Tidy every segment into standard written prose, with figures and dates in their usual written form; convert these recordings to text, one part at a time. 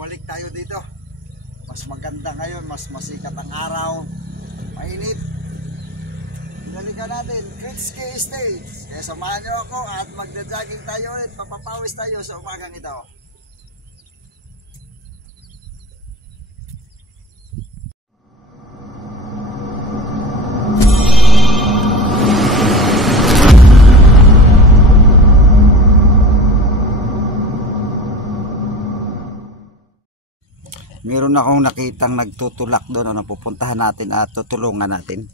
bumalik tayo dito. Mas maganda ngayon, mas masikat ang araw, mainit. Binalikan natin Kritske Estates. Kaya samahan nyo ako at magda-jogging tayo ulit. Papapawis tayo sa umagang ito. Meron akong nakitang nagtutulak doon, ano, pupuntahan natin at tutulungan natin.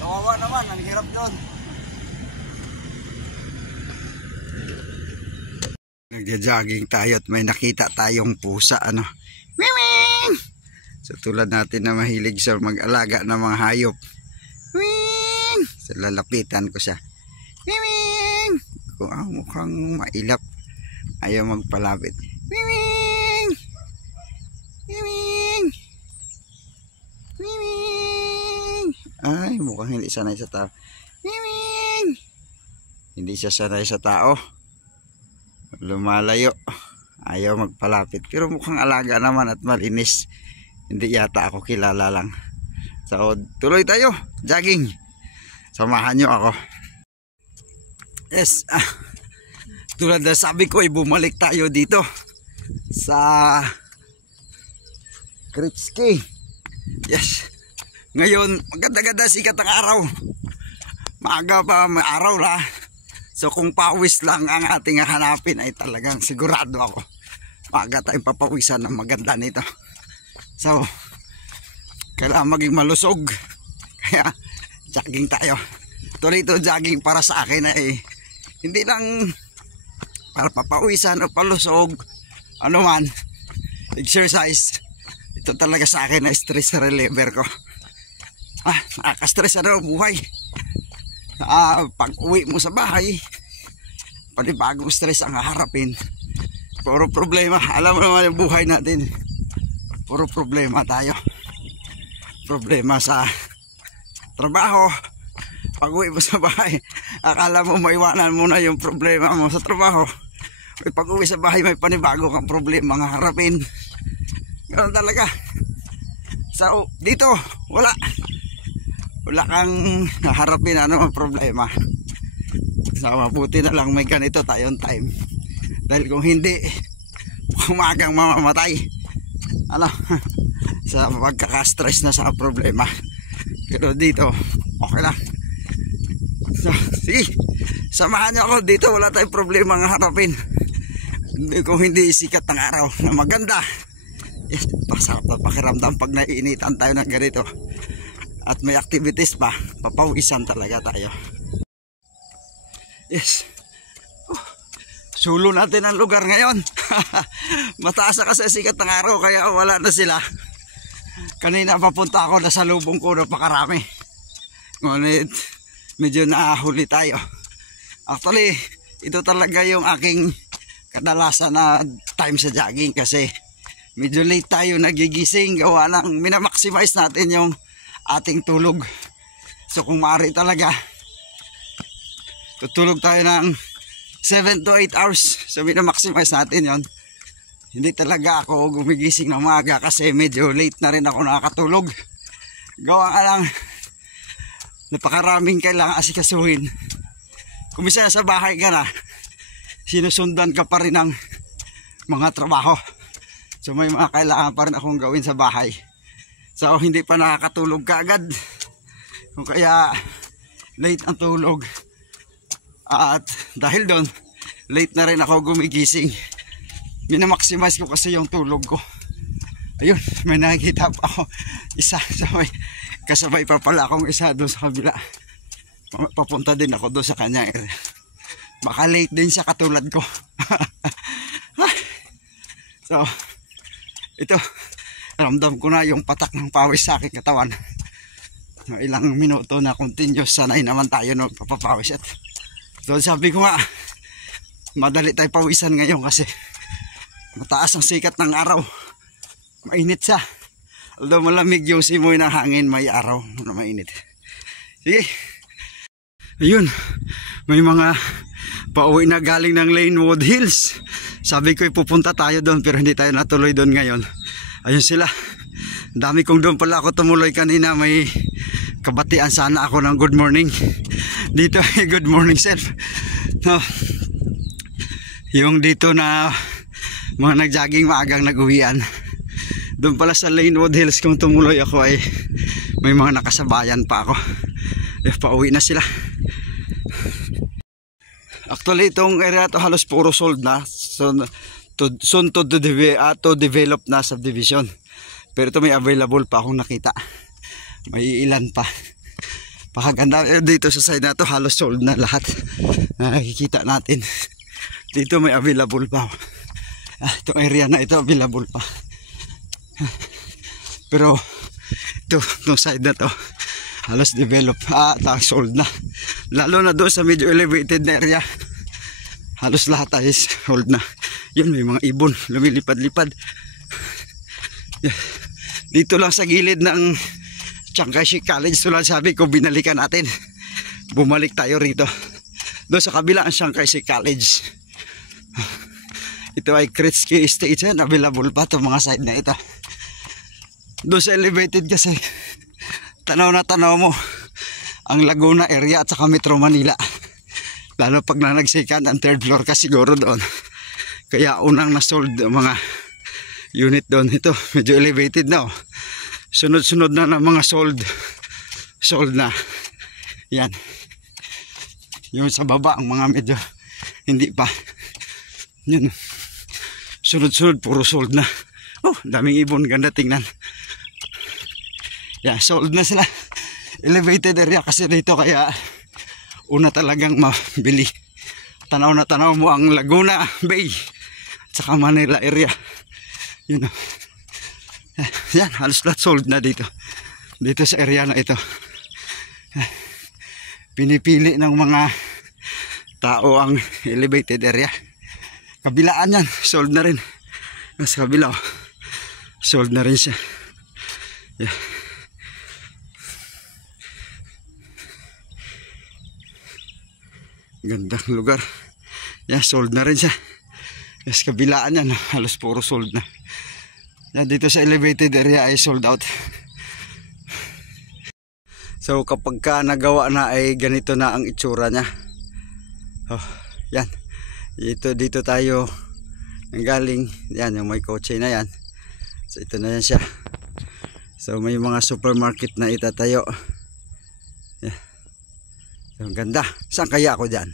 Kawawa naman, ang hirap yun. Nagja-jogging tayo at may nakita tayong pusa, ano. Miming! So tulad natin na mahilig sa mag-alaga ng mga hayop. Miming! So lalapitan ko siya. Miming! Kung mukhang mailap, ayaw magpalapit. Miming! Miming! Miming! Ay, mukhang hindi sanay sa tao. Miming! Hindi siya sanay sa tao. Lumalayo. Ayaw magpalapit. Pero mukhang alaga naman at malinis. Hindi yata ako kilala lang. So, tuloy tayo. Jogging. Samahan nyo ako. Yes. Tulad na sabi ko, bumalik tayo dito sa Kritske. Yes. Ngayon, maganda-ganda sikat ang araw. Maaga pa, may araw la. So kung pawis lang ang ating hanapin ay talagang sigurado ako. Maaga tayong papawisan ng maganda nito. So, kailangan maging malusog. Kaya, jogging tayo. Tuloy ito jogging para sa akin ay hindi lang para papawisan o palusog. Ano man, exercise. Ito talaga sa akin na stress reliever ko. Nakaka-stress na buhay. Pag uwi mo sa bahay, panibagong stress ang haharapin. Puro problema. Alam mo naman yung buhay natin, puro problema tayo. Problema sa trabaho. Pag uwi mo sa bahay, akala mo maiwanan mo na yung problema mo sa trabaho. Pag uwi sa bahay, may panibago kang problema ang harapin. Ganun talaga. So dito wala kang harapin ano ang problema. So mabuti na lang may ganito tayong time. Dahil kung hindi, umagang mamamatay ano sa pagkaka-stress na sa problema. Pero dito okay lang. So sige, samahan niyo ako dito. Wala tayong problema ang harapin. Kung hindi sikat ng araw na maganda. Yes, pasarap na pakiramdam pag naiinitan tayo ng ganito. At may activities pa, papawisan talaga tayo. Yes. Sulo natin ang lugar ngayon. Mataas na kasi sikat ng araw kaya wala na sila. Kanina papunta ako, nasa lubong ko na pakarami. Ngunit medyo nahuli tayo. Actually, ito talaga yung aking kadalasan na time sa jogging kasi medyo late tayo nagigising, gawa ng minamaximize natin yung ating tulog. So kung maaari talaga tutulog tayo ng 7 to 8 hours. So minamaximize natin yon. Hindi talaga ako gumigising ng maaga kasi medyo late na rin ako nakakatulog. Gawa ka lang Napakaraming kailangan asikasuhin. Kung minsan sa bahay ka na, sinusundan ka pa rin ng mga trabaho. So may mga kailangan pa rin akong gawin sa bahay. So hindi pa nakakatulog kaagad. Kung kaya late ang tulog. At dahil doon, late na rin ako gumigising. Minamaximize ko kasi yung tulog ko. Ayun, may nakikita pa ako isa. So may kasabay pa pala akong isa doon sa kabila. Papunta din ako doon sa kanya. Baka late din siya katulad ko. So ito, ramdam ko na yung patak ng pawis sa aking katawan. Ilang minuto na continuous, sanay naman tayo no, papapawis. At so sabi ko nga, madali tayo pawisan ngayon kasi mataas ang sikat ng araw. Mainit siya. Although malamig yung simoy ng hangin, may araw na mainit. Sige. Ayun, may mga pauwi na galing ng Lanewood Hills. Sabi ko pupunta tayo doon pero hindi tayo natuloy doon ngayon. Ayun sila. Dami kong doon pala ako tumuloy kanina. May kabatian sana ako ng good morning. Dito ay good morning self. No. Yung dito na mga nagjogging maagang nag-uwian. Doon pala sa Lanewood Hills kung tumuloy ako ay may mga nakasabayan pa ako. Pauwi na sila. Actually itong area to halos puro sold na. Soon to develop na subdivision. Pero ito may available pa akong nakita. May ilan pa. Pakaganda dito sa side na to, halos sold na lahat. Nakikita natin. Dito may available pa. Itong area na ito available pa. Pero itong side na to halos develop. Sold na. Lalo na doon sa medyo elevated na area. Halos lahat ay sold na. Yun, may mga ibon lumilipad-lipad. Dito lang sa gilid ng Chiang Kai-shek College, so lang sabi ko binalikan natin. Bumalik tayo rito. Doon sa kabila ang Chiang Kai-shek College. Ito ay Kritsky Estates yan. Available pa itong mga side na ito. Doon sa elevated kasi tanaw na tanaw mo ang Laguna area at saka Metro Manila. Lalo pag nanagsikan ang third floor ka siguro doon. Kaya unang na-sold mga unit doon. Ito medyo elevated na. Sunod-sunod na ng mga sold na. Yan. Yung sa baba ang mga medyo hindi pa. Yan. Sunod-sunod puro sold na. Oh, daming ibon, ganda tingnan. Yeah, sold na sila. Elevated area kasi dito kaya una talagang mabili. Tanaw na tanaw mo ang Laguna Bay at saka Manila area. Yun know. Yan, halos lahat sold na dito. Dito sa area na ito. Pinipili ng mga tao ang elevated area. Kabilaan yan, sold na rin. Sa kabila, sold na rin siya. Yeah. Gandang lugar. Yeah, sold na rin siya. Yes, kabilaan yan, halos puro sold na. Yan, dito sa elevated area ay sold out. So kapag ka nagawa na ay ganito na ang itsura niya. Oh, yan. Dito tayo nanggaling. Yan, yung may kotse na yan. So ito na yan siya. So may mga supermarket na itatayo. Yeah. So ang ganda. Saan kaya ako dyan?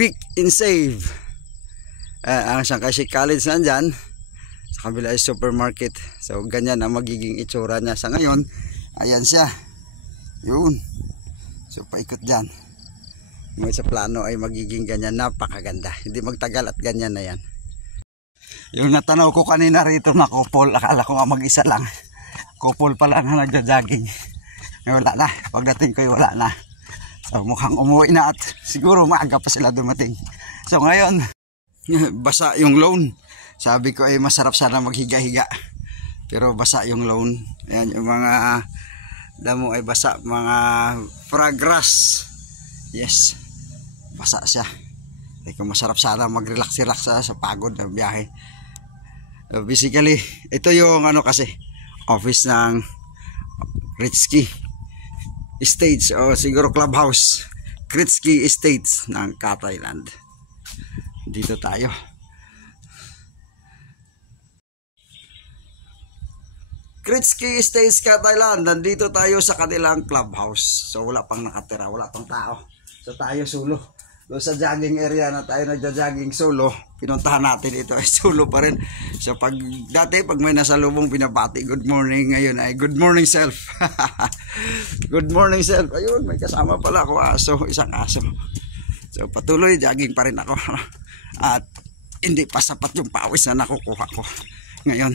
Pick and save. Ang Chiang Kai-shek College nandyan. Sa kabila ay supermarket. So ganyan ang magiging itsura niya sa ngayon. Ayan siya. Yun. So paikot dyan. May sa plano ay magiging ganyan. Napakaganda. Hindi magtagal at ganyan na yan. Yung natanaw ko kanina rito na couple. Akala ko nga mag-isa lang. Couple pala na nagja-jogging. Wala na. Pagdating ko wala na. So mukhang umuwi na at siguro maaga pa sila dumating. So ngayon basa yung lawn. Sabi ko ay masarap sana maghiga-higa. Pero basa yung lawn. Ayan yung mga damo ay basa. Mga fragrass. Yes. Basa siya. Kung masarap sana mag-relax-relax sa pagod ng biyahe. Basically, ito yung ano kasi office ng Kritsky. Estates o siguro clubhouse, Kritsky Estates ng Thailand. Dito tayo. Kritsky Estates Thailand, nandito tayo sa kanilang clubhouse. So wala pang nakatira, wala pang tao. So tayo solo. Doon sa jogging area na tayo nagja-jogging solo, pinuntahan natin ito ay solo pa rin. So pag dati pag may nasa lubong binabati, good morning, ngayon ay good morning self. Good morning self. Ayun, may kasama pala ako aso, isang aso. So patuloy jogging pa rin ako. At hindi pa sapat yung pawis na nakukuha ko. Ngayon,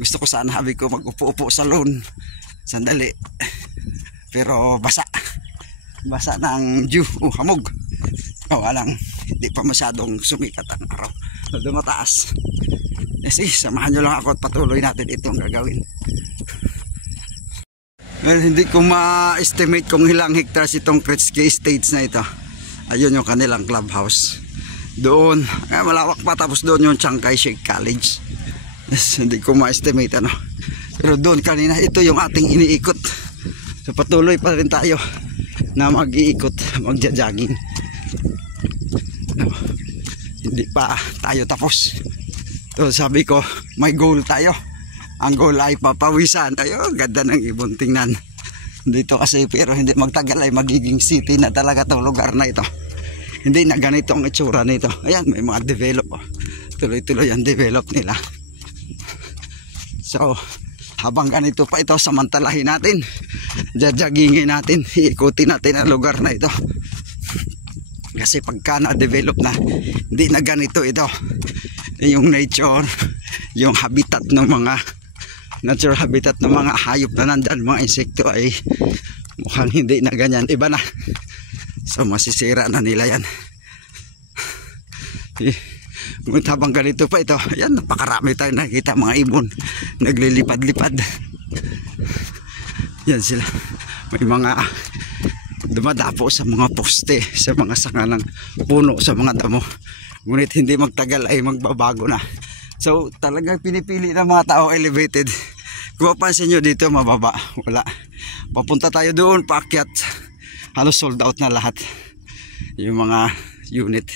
gusto ko sana habi ko mag-upo-upo sa lawn. Sandali. Pero basa. Basa ng dew, hamog. Walang, hindi pa masyadong sumikat ang araw. Dumataas. Yes, samahan nyo lang ako at patuloy natin itong gagawin. Well, hindi ko ma-estimate kung ilang hectares itong Kritsky Estates na ito. Ayun yung kanilang clubhouse. Doon, malawak pa, tapos doon yung Chiang Kai-shek College. Yes, hindi ko ma-estimate ano. Pero doon kanina, ito yung ating iniikot. So patuloy pa rin tayo na mag-iikot, magja-jogging. Hindi pa tayo tapos. So sabi ko, may goal tayo. Ang goal ay papawisan. Ayun, ganda ng ibon tingnan. Dito kasi pero hindi magtagal ay magiging city na talaga itong lugar na ito. Hindi na ganito ang itsura nito. Ayan, may mga develop. Tuloy-tuloy ang develop nila. So, habang ganito pa ito, samantalahin natin. Jajagingin natin. Iikutin natin ang lugar na ito. Kasi pagka na-develop na, hindi na ganito ito. Yung nature, yung habitat ng mga natural habitat ng mga hayop na nandyan, mga insekto ay mukhang hindi na ganyan. Iba na. So masisira na nila yan. Ngunit habang ganito pa ito, ayan, napakarami tayo nakikita mga ibon. Naglilipad-lipad. Yan sila. May mga dumadapo sa mga poste, sa mga sanga ng puno, sa mga damo. Ngunit hindi magtagal ay magbabago na. So talagang pinipili ng mga tao elevated. Kung mapansin nyo dito mababa, wala. Papunta tayo doon, paakyat. Halos sold out na lahat yung mga unit.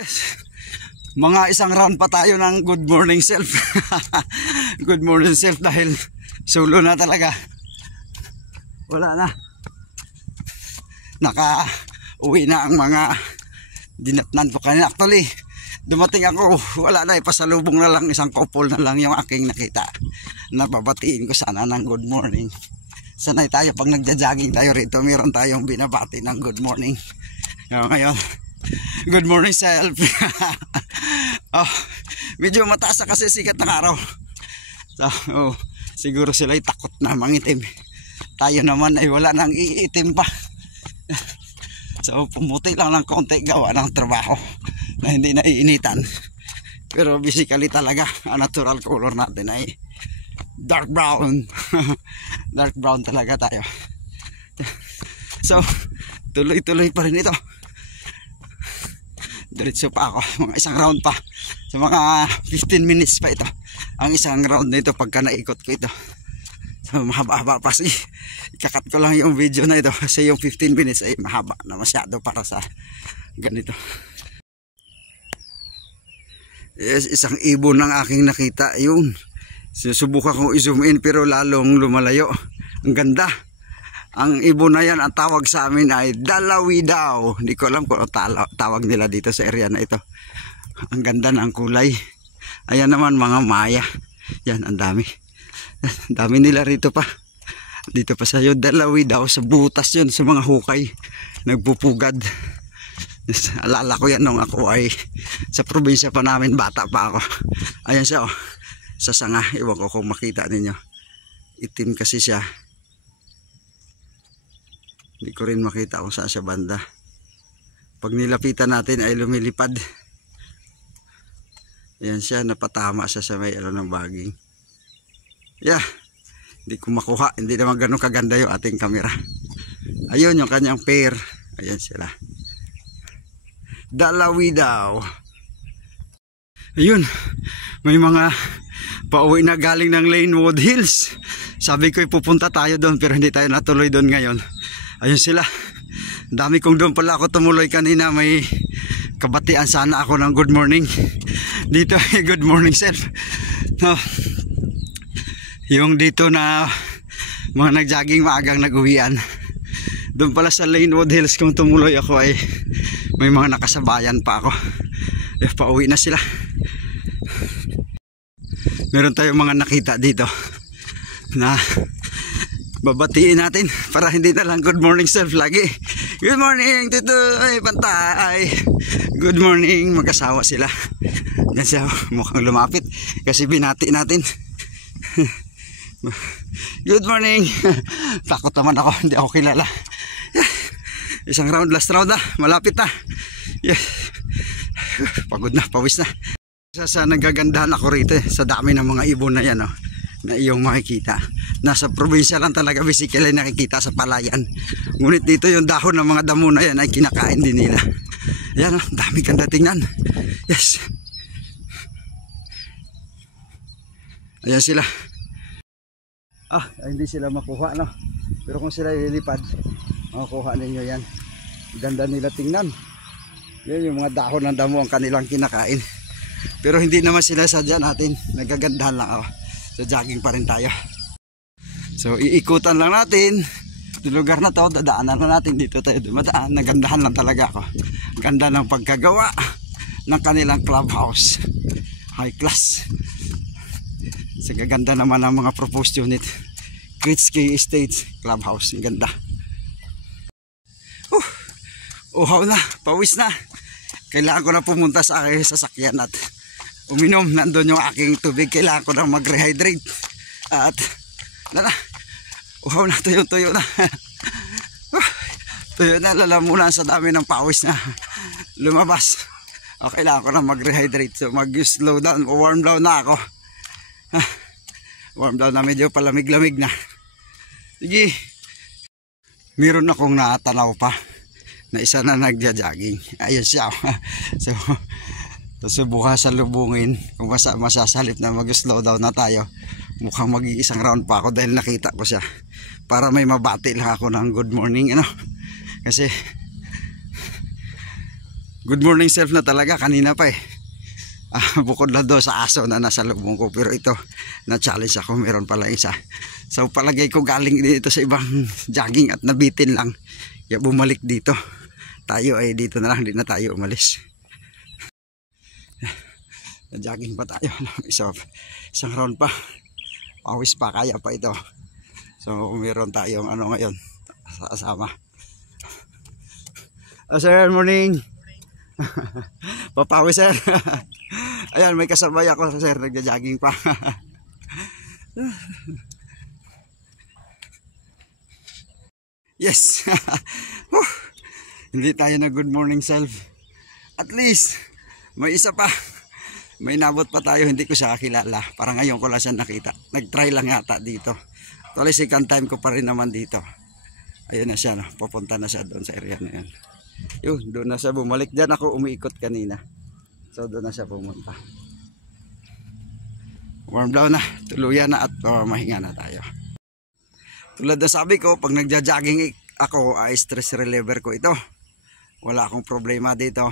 Yes. Mga isang round pa tayo ng good morning self. Good morning self dahil solo na talaga. Wala na. Naka-uwi na ang mga dinatnan ko kanina. Actually, dumating ako, wala na, pasalubong na lang, isang couple na lang yung aking nakita. Nababatiin ko sana ng good morning. Sanay tayo pag nagja-jogging tayo rito, meron tayong binabati ng good morning. Ngayon, good morning self. Oh, medyo mataas na kasi sikat ng araw. So, siguro sila'y takot na mangitim. Tayo naman ay wala nang iitim pa. So pumuti lang ng konti, gawa ng trabaho na hindi naiinitan. Pero basically talaga ang natural color natin ay dark brown. Dark brown talaga tayo. So tuloy-tuloy pa rin ito. Diretso pa ako, mga isang round pa. So mga 15 minutes pa ito ang isang round nito pagka naikot ko ito. So mahaba-haba pa, kasi ikakat ko lang yung video na ito kasi yung 15 minutes ay mahaba na masyado para sa ganito. Yes, isang ibon ng aking nakita. Yun, susubukan kong i-zoom in pero lalong lumalayo. Ang ganda. Ang ibon na yan, ang tawag sa amin ay dalawidaw. Hindi ko alam kung tawag nila dito sa area na ito. Ang ganda ng kulay. Ayan naman mga maya. Yan, ang dami. Dami nila rito pa. Dito pa sa yun, dalawidaw, sa butas yun, sa mga hukay nagpupugad. Alala ko yan nung ako ay sa probinsya pa namin, bata pa ako. Ayan siya, oh, sa sanga. Iwan ko kung makita ninyo, itim kasi siya. Hindi ko rin makita kung saan siya banda. Pag nilapitan natin ay lumilipad. Ayan siya, napatama siya sa may ng baging. Yeah, hindi ko makuha. Hindi naman ganun kaganda yung ating camera. Ayun yung kanyang pair. Ayan sila, dalawidaw. Ayun, may mga pauwi na galing ng Lanewood Hills. Sabi ko pupunta tayo doon pero hindi tayo natuloy doon ngayon. Ayun sila. Dami kong doon pala ako tumuloy kanina. May kabatian sana ako ng good morning. Dito ay good morning self. No. Yung dito na mga nagjogging maagang nag-uwian. Doon pala sa Lanewood Hills kung tumuloy ako ay may mga nakasabayan pa ako. Pauwi na sila. Meron tayong mga nakita dito na babatiin natin para hindi na lang good morning self lagi. Good morning Tito, ay Pantay. Good morning, mag-asawa sila. Yan siya, mukhang lumapit kasi binati natin. Good morning. Takot naman ako, hindi ako kilala. Isang round, last round na, malapit na. Yes. Pagod na, pawis na. Sa nagagandahan ako rito sa dami ng mga ibon na yan, na iyong makikita. Nasa probinsya lang talaga basically nakikita sa palayan. Ngunit dito yung dahon ng mga damo na yan ay kinakain din nila. Yan, dami kang tingnan. Yes. Ayan sila. Hindi sila makuha, no? Pero kung sila ililipad, makuha ninyo yan. Ganda nila tingnan. Yan yung mga dahon ng damo ang kanilang kinakain. Pero hindi naman sila sadya natin. Nagagandahan lang ako. So jogging pa rin tayo. So iikutan lang natin. Yung lugar na to, dadaanan lang natin. Dito tayo dumadaan. Nagandahan lang talaga ako. Ganda ng pagkagawa ng kanilang clubhouse. High class. So gaganda naman ang mga proposed unit. Kritsky Estates Clubhouse. Ang ganda. Uhaw na, pawis na. Kailangan ko na pumunta sa aking sasakyan at uminom. Nandun yung aking tubig. Kailangan ko na mag-rehydrate. At uhaw na, tuyo na. Tuyo na, lalamunan sa dami ng pawis na lumabas. Kailangan ko na mag-rehydrate. So mag-slow down, warm down na ako. Warm down na, medyo palamig-lamig na. Sige. Meron akong natanaw pa na isa na nagja-jogging. Ayun siya. So subukan sa lubungin kung masasalit na mag-slow down na tayo. Mukhang mag-iisang round pa ako dahil nakita ko siya. Para may mabati lang ako ng good morning, Kasi good morning self na talaga kanina pa bukod na do sa aso na nasa lubong ko, pero ito na challenge ako, meron pala isa. So palagay ko galing dito sa ibang jogging at nabitin lang, kaya bumalik dito. Tayo ay dito na lang, hindi na tayo umalis. Jogging pa tayo, isang round pa, pawis pa, kaya pa ito. So meron tayong ngayon sa kasama. Sir, morning. Papawis sir. Ayan, may kasabay ako sir, nagja-jogging pa. Yes. Hindi tayo na good morning self. At least may isa pa. May nabot pa tayo, hindi ko siya kilala. Parang ngayon ko lang siya nakita. Nag-try lang yata dito. Actually second time ko pa rin naman dito. Ayun na siya, papunta na siya doon sa area na yan. Yun, doon na siya bumalik. Diyan ako umiikot kanina. So doon na siya pumunta. Warm down na, tuluyan na at mahinga na tayo. Tulad na sabi ko, pag nagja-jogging ako ay stress reliever ko ito. Wala akong problema dito.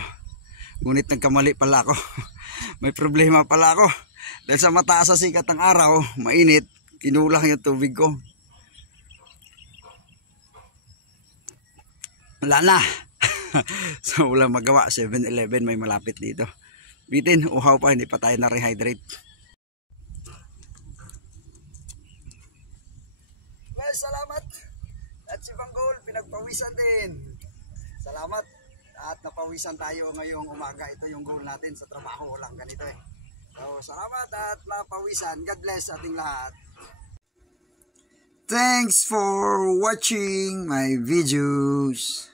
Ngunit nagkamali pala ako. May problema pala ako. Dahil sa mataas sa sikat ng araw, mainit, kinulang yung tubig ko. Wala na. So wala magawa. 7-Eleven may malapit dito. Bitin, uhaw pa, hindi pa tayo na rehydrate. Well, salamat. At si Banggol, pinagpawisan din. Salamat. At napawisan tayo ngayong umaga. Ito yung goal natin sa trabaho. Walang ganito So salamat at napawisan. God bless ating lahat. Thanks for watching my videos.